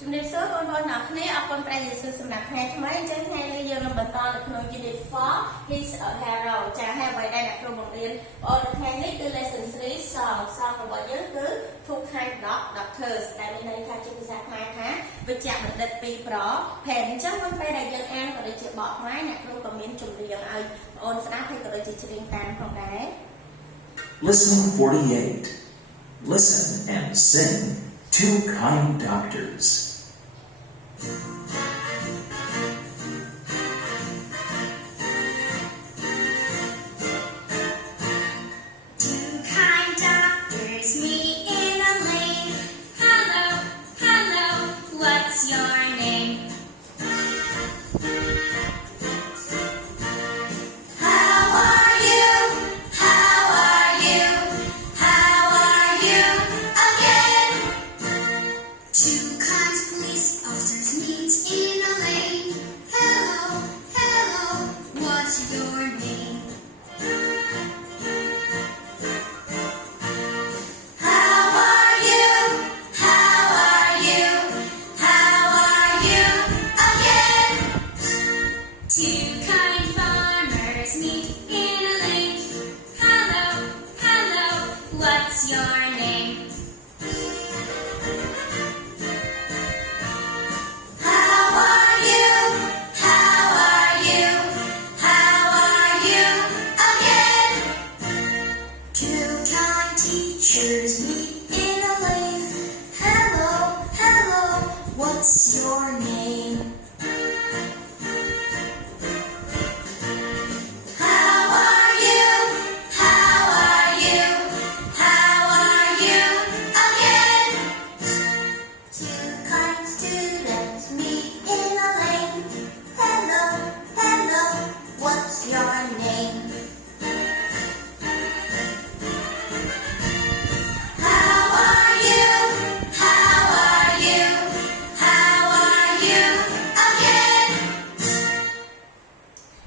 ជំរាបសួរបងប្អូនអ្នកគ្នាអរគុណព្រះយេស៊ូវសម្រាប់ថ្ងៃថ្មីអញ្ចឹងថ្ងៃនេះយើងនឹងបន្តនៅក្នុង Unit 4 He's a Hero ចាហើយអ្វីដែលអ្នកគ្រូបង្រៀនបងប្អូនថ្ងៃនេះគឺ Lesson 3 Song របស់យើងគឺ Two Kind of Doctors ដែលមានន័យថាជាភាសាខ្មែរថាវិជ្ជបណ្ឌិតពីរប្រភេទអញ្ចឹងមុនពេលដែលយើងអានក៏ដូចជាបកខ្មែរអ្នកគ្រូក៏មានចម្រៀងឲ្យបងប្អូនស្ដាប់ហើយក៏ដូចជាច្រៀងតាមផងដែរ Lesson 48 Listen and sing Two Kind Doctors. Two kind doctors meet in a lane. Hello, hello, what's your name? How are you? How are you? How are you again? Two kind police officers meet in a lane. Hello, hello, what's your name? How are you? How are you? How are you again? Two kind farmers meet in a lane. Hello, hello, what's your name? How are you? How are you? How are you again? Two kind teachers meet in a lane. Hello, hello, what's your name? How are you? How are you? How are you again? Two kind students meet in a lane. Hello, hello, what's your name? How are you? How are you? How are you again?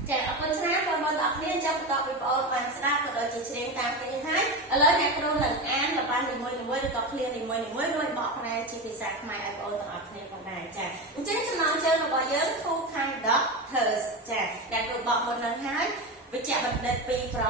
ចាអរគុណច្រើនបងប្អូនទាំងអស់គ្នាចាំបន្តពីបងប្អូនបានស្ដាប់ក៏ដូចជាច្រៀងតាមគ្នាហើយឥឡូវអ្នកគ្រូនឹងអានល្បិចនីមួយៗឬក៏ឃ្លានីមួយៗរួចបកប្រែជាភាសាខ្មែរឲ្យបងប្អូនទាំងអស់គ្នាផងដែរចាអញ្ចឹងចំណងជើងរបស់យើង Two Kind Doctors ចាអ្នកគ្រូបកមុននឹងហើយវិជ្ជបណ្ឌិតពីរប្រ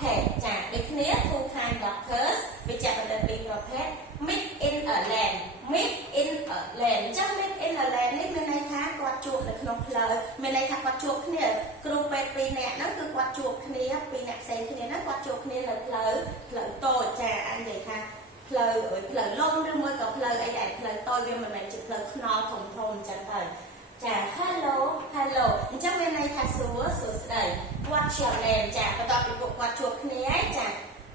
ភេទចាដូចគ្នា Two Kind Doctors វិជ្ជបណ្ឌិតពីរប្រភេទ Meet in a lane Meet in a lane អញ្ចឹង Meet in a lane នេះមានន័យថាគាត់ជួបនៅក្នុងផ្លូវមានន័យថាគាត់ជួបគ្នាគ្រូពេទ្យពីរនាក់ហ្នឹងគឺគាត់ជួបគ្នាពីរនាក់ផ្សេងគ្នាហ្នឹងគាត់ជួបគ្នានៅផ្លូវតូចចាអញនិយាយថាផ្លូវលំឬមួយក៏ផ្លូវអីដែលផ្លូវតូចវាមិនមែនជាផ្លូវថ្នល់ធំអញ្ចឹងទៅចា hello hello អញ្ចឹងមានន័យថាសួស្ដី what's your name ចាបន្ទាប់ពីពួកគាត់ជួបគ្នាហើយចា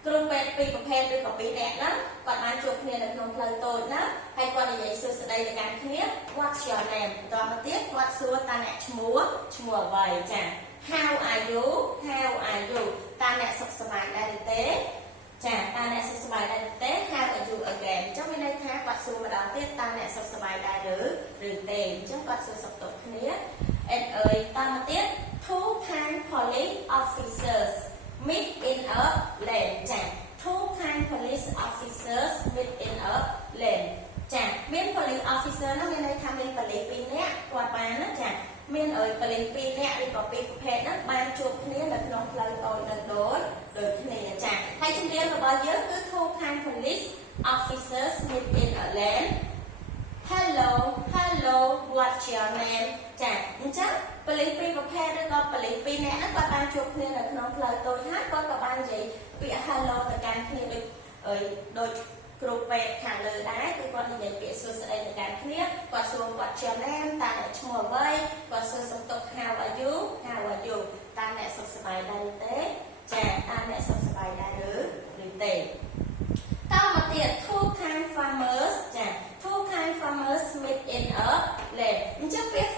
គ្រូពេទ្យពីរប្រភេទឬក៏ពីរនាក់ហ្នឹងគាត់បានជួបគ្នានៅក្នុងផ្លូវតូចណាហើយគាត់និយាយសួស្ដីទៅកាន់គ្នា what's your name បន្តមកទៀតគាត់សួរតើអ្នកឈ្មោះអ្វីចា how are you តើអ្នកសុខសប្បាយដែរឬទេចាតើអ្នកសុខសប្បាយដែរឬទេ how are you again អញ្ចឹងមានន័យថាគាត់សួរម្ដងទៀតតើអ្នកសុខសប្បាយដែរឬទេអញ្ចឹងគាត់សួរសុខទុក្ខគ្នា and តើមកទៀត two kind police officers meet in a lane ចា two kind police officers meet in a lane ចាមាន police officer នោះមានន័យថាមានប៉ូលីសពីរនាក់គាត់បានណាចាមានប៉ូលីសពីរនាក់ឬក៏ពីរប្រភេទហ្នឹងបានជួបគ្នានៅក្នុងផ្លូវតូចដូចគ្នាចាហើយជំនាញរបស់យើងគឺ two kind police officers meet in a lane Hello what's your name ចាអញ្ចឹងប៉ូលីសពីរប្រភេទឬក៏ប៉ូលីសពីរនាក់ហ្នឹងគាត់បានជួបគ្នានៅក្នុងផ្លូវតូចហើយគាត់ក៏បាននិយាយពាក្យ hello ទៅកាន់គ្នាដូចគ្រូពេទ្យខាងលើដែរគឺគាត់និយាយពាក្យសួស្ដីទៅកាន់គ្នាគាត់សួរ what's your name តើអ្នកឈ្មោះអ្វីគាត់សួរសុខទុក្ខ how are you តើអ្នកសុខសប្បាយដែរឬទេចាតើអ្នកសុខសប្បាយដែរឬទេតមកទៀត two kind farmers ចា two kind farmers meet in a lane អញ្ចឹងពាក្យ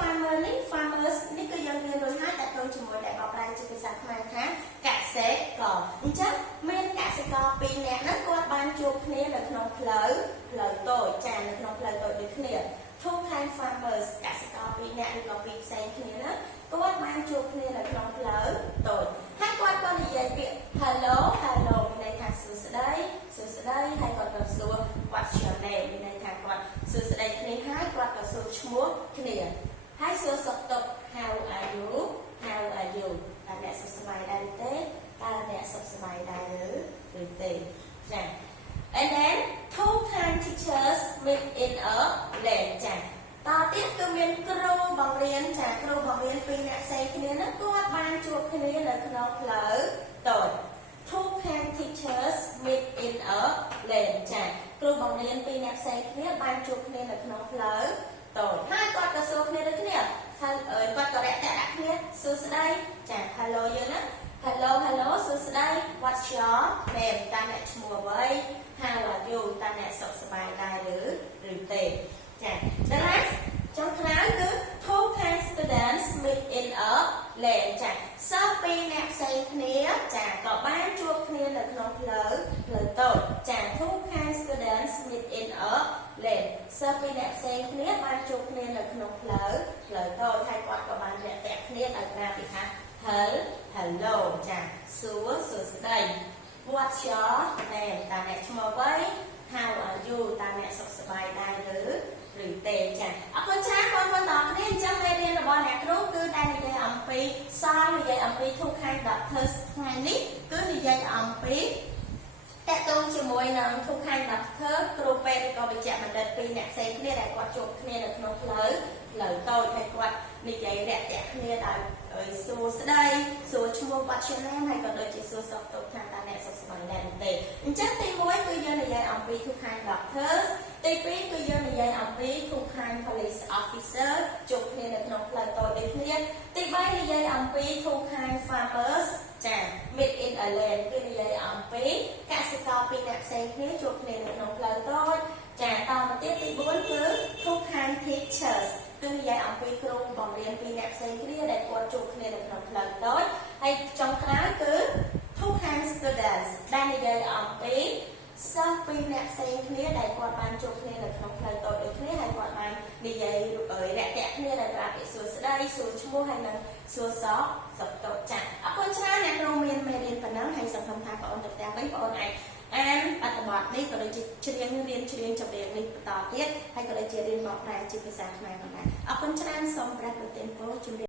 farmers នេះគឺយើងរៀនរួចហើយតែទៅជាមួយដែលបកប្រែជាភាសាខ្មែរថាកសិករអញ្ចឹងមានកសិករពីរនាក់ហ្នឹងគាត់បានជួបគ្នានៅក្នុងផ្លូវតូចចានៅក្នុងផ្លូវតូចដូចគ្នា two kind farmers កសិករពីរនាក់ឬក៏ពីរផ្សេងគ្នាហ្នឹងគាត់បានជួបគ្នានៅក្នុងផ្លូវតូចហើយគាត់ក៏និយាយពាក្យ hello មានន័យថាសួស្ដីហើយគាត់ក៏សួរ what's your name មានន័យថាគាត់សួស្ដីគ្នាហើយគាត់ក៏ស ឈ្មោះគ្នាហើយសួរសុខទុក្ខ How are you How are you តើអ្នកសុខសប្បាយដែរទេតើអ្នកសុខសប្បាយដែរឬទេចា៎ and then two kind teachers meet in a lane ចា៎តទៀតគឺមានគ្រូបង្រៀនចាគ្រូបង្រៀនពីរអ្នកផ្សេងគ្នានោះគាត់បានជួបគ្នានៅក្នុងផ្លូវតូច two kind teachers meet in a lane ចាគ្រូបង្រៀនពីរអ្នកផ្សេងគ្នាបានជួបគ្នានៅក្នុងផ្លូវតូចហើយគាត់ក៏សួរគ្នាដូចគ្នាហើយគាត់ក៏រាក់ទាក់ដាក់គ្នាសួស្តីចា hello យើងណា hello សួស្តី what's your name តើអ្នកឈ្មោះអ្វី how are you តើអ្នកសុខសប្បាយដែរឬទេចា the rest ចុងក្រោយគឺ two kind students meet in a lane ចាសិស្សពីរអ្នកផ្សេងគ្នាចាក៏បានជួបគ្នានៅក្នុងផ្លូវតូចចា two kind students meet in a lane សិស្សពីរអ្នកផ្សេងគ្នាបានជួបគ្នានៅក្នុងផ្លូវតូចហើយគាត់ក៏បានរាក់ទាក់គ្នាដោយប្រើពាក្យថា hello ចាសួស្តី what's your name តើអ្នកឈ្មោះអ្វី how are you តើអ្នកសុខសប្បាយដែរឬទេចាអរគុណច្រើនបងប្អូនទាំងអស់គ្នាអញ្ចឹងមេរៀនរបស់អ្នកគ្រូគឺដែលនិយាយអំពីនិយាយអំពី two kind doctors ថ្ងៃនេះគឺនិយាយអំពីតកតងជាមួយនឹង two kind doctor គ្រូពេទ្យឬក៏វេជ្ជបណ្ឌិតពីរអ្នកផ្សេងគ្នាដែលគាត់ជួបគ្នានៅក្នុងផ្លូវតូចហើយគាត់និយាយរាក់ទាក់គ្នាដោយសួស្តីសួរឈ្មោះ what's your name ហើយក៏ដូចជាសួរសុខទុក្ខថាតើអ្នកសុខសប្បាយដែរឬទេអញ្ចឹងទី1គឺយើងនិយាយអំពី two kind doctors ទី2គឺយើងនិយាយអំពី two kind police officer ជួបគ្នានៅក្នុងផ្លូវតូចដូចគ្នាទី3និយាយអំពី two kind farmers ចា meet in a lane គឺនិយាយអំពីកសិករពីរអ្នកផ្សេងគ្នាជួបគ្នានៅក្នុងផ្លូវតូចចាតមកទៀតទី4គឺ two kind teachers គឺនិយាយអំពីគ្រូបង្រៀនពីរអ្នកផ្សេងគ្នាដែលគាត់ជួបគ្នានៅក្នុងផ្លូវតូចហើយចុងក្រោយគឺ two kind students ដែលនិយាយអំពីសិស្សពីរអ្នកផ្សេងគ្នាដែលគាត់បានជួបគ្នានៅក្នុងផ្លូវតូចដូចគ្នាហើយគាត់បាននិយាយរាក់ទាក់គ្នាដោយប្រើពាក្យសួស្តីសួរឈ្មោះហើយនិងសួរសុខទុក្ខចាអរគុណច្រើនអ្នកគ្រូមានមេរៀនប៉ុណ្ណឹងហើយសង្ឃឹមថាបងប្អូនទៅផ្ទះវិញបងប្អូនអាចអានអត្ថបទនេះក៏ដូចជារៀនចម្រៀងនេះបន្តទៀតហើយក៏ដូចជារៀនបកប្រែជាភាសាខ្មែរផងដែរអរគុណច្រើនសូមព្រះប្រទានពរជម្រាប